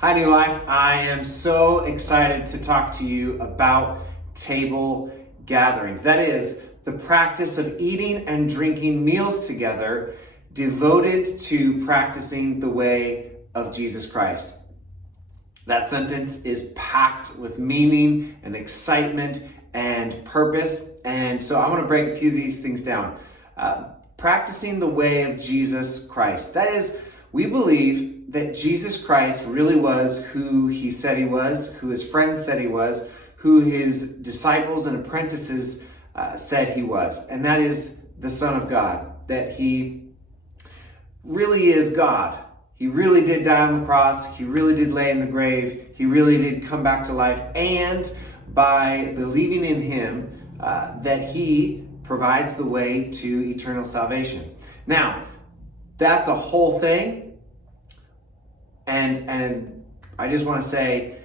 Hi, New Life. I am so excited to talk to you about table gatherings. That is, the practice of eating and drinking meals together devoted to practicing the way of Jesus Christ. That sentence is packed with meaning and excitement and purpose. And so I want to break a few of these things down. Practicing the way of Jesus Christ. That is, we believe that Jesus Christ really was who he said he was, who his friends said he was, who his disciples and apprentices said he was. And that is the Son of God, that he really is God. He really did die on the cross. He really did lay in the grave. He really did come back to life. And by believing in him, that he provides the way to eternal salvation. Now, that's a whole thing. And I just want to say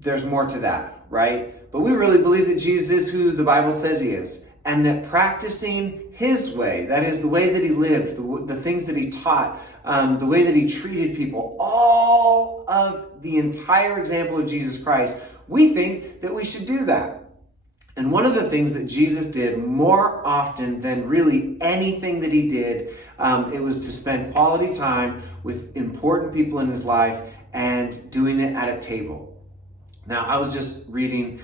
there's more to that, right? But we really believe that Jesus is who the Bible says he is. And that practicing his way, that is the way that he lived, the things that he taught, the way that he treated people, all of the entire example of Jesus Christ, we think that we should do that. And one of the things that Jesus did more often than really anything that he did, it was to spend quality time with important people in his life and doing it at a table. Now, I was just reading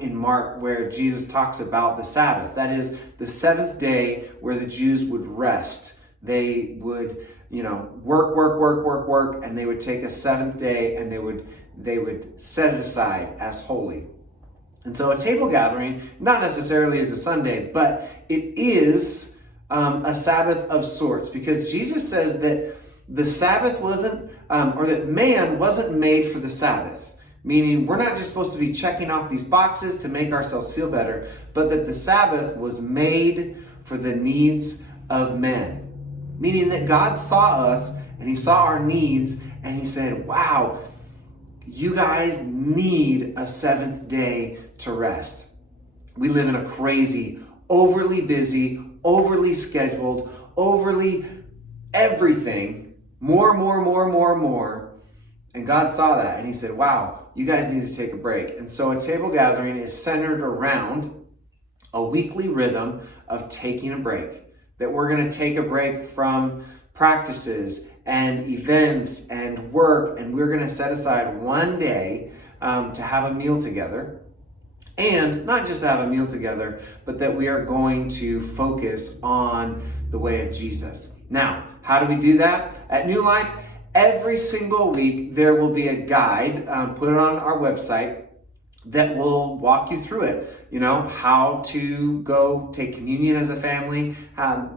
in Mark where Jesus talks about the Sabbath. That is the seventh day where the Jews would rest. They would, work, and they would take a seventh day and they would set it aside as holy. And so a table gathering, not necessarily is a Sunday, but it is a Sabbath of sorts, because Jesus says that the Sabbath wasn't, or that man wasn't made for the Sabbath. Meaning we're not just supposed to be checking off these boxes to make ourselves feel better, but that the Sabbath was made for the needs of men. Meaning that God saw us and he saw our needs and he said, wow, you guys need a seventh day to rest. We live in a crazy, overly busy, overly scheduled, overly everything, more. And God saw that and he said, wow, you guys need to take a break. And so a table gathering is centered around a weekly rhythm of taking a break. That we're going to take a break from practices and events and work, and we're going to set aside one day to have a meal together. And not just to have a meal together, but that we are going to focus on the way of Jesus. Now, how do we do that? At New Life, every single week there will be a guide, put it on our website, that will walk you through it. How to go take communion as a family.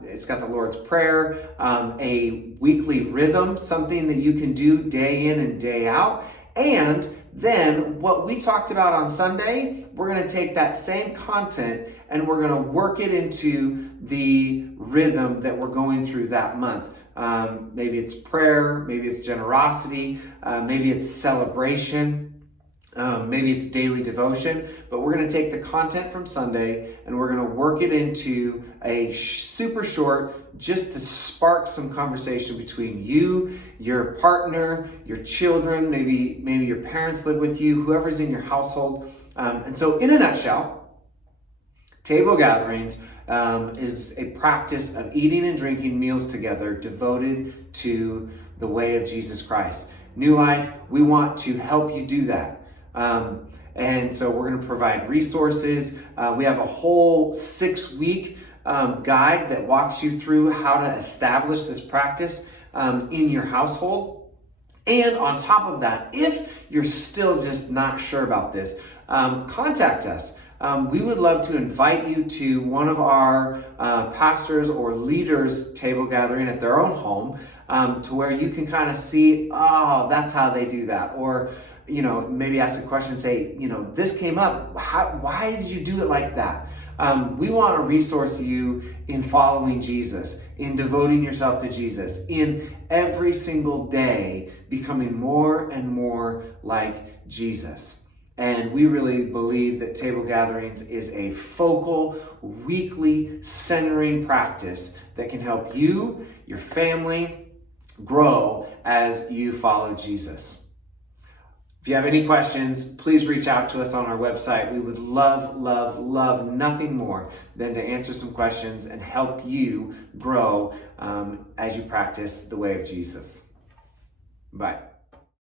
It's got the Lord's Prayer, a weekly rhythm, something that you can do day in and day out. And then what we talked about on Sunday, we're going to take that same content and we're going to work it into the rhythm that we're going through that month. Maybe it's prayer, maybe it's generosity, maybe it's celebration. Maybe it's daily devotion, but we're going to take the content from Sunday and we're going to work it into a super short, just to spark some conversation between you, your partner, your children, maybe your parents live with you, whoever's in your household. And so in a nutshell, table gatherings is a practice of eating and drinking meals together devoted to the way of Jesus Christ. New Life, we want to help you do that. And so we're going to provide resources. We have a whole 6-week guide that walks you through how to establish this practice in your household. And on top of that, if you're still just not sure about this, contact us. We would love to invite you to one of our pastors or leaders table gathering at their own home, to where you can kind of see, oh, that's how they do that. Or maybe ask a question and say, this came up. Why did you do it like that? We want to resource you in following Jesus, in devoting yourself to Jesus, in every single day becoming more and more like Jesus. And we really believe that table gatherings is a focal, weekly, centering practice that can help you, your family, grow as you follow Jesus. If you have any questions, please reach out to us on our website. We would love, love, love nothing more than to answer some questions and help you grow as you practice the way of Jesus. Bye.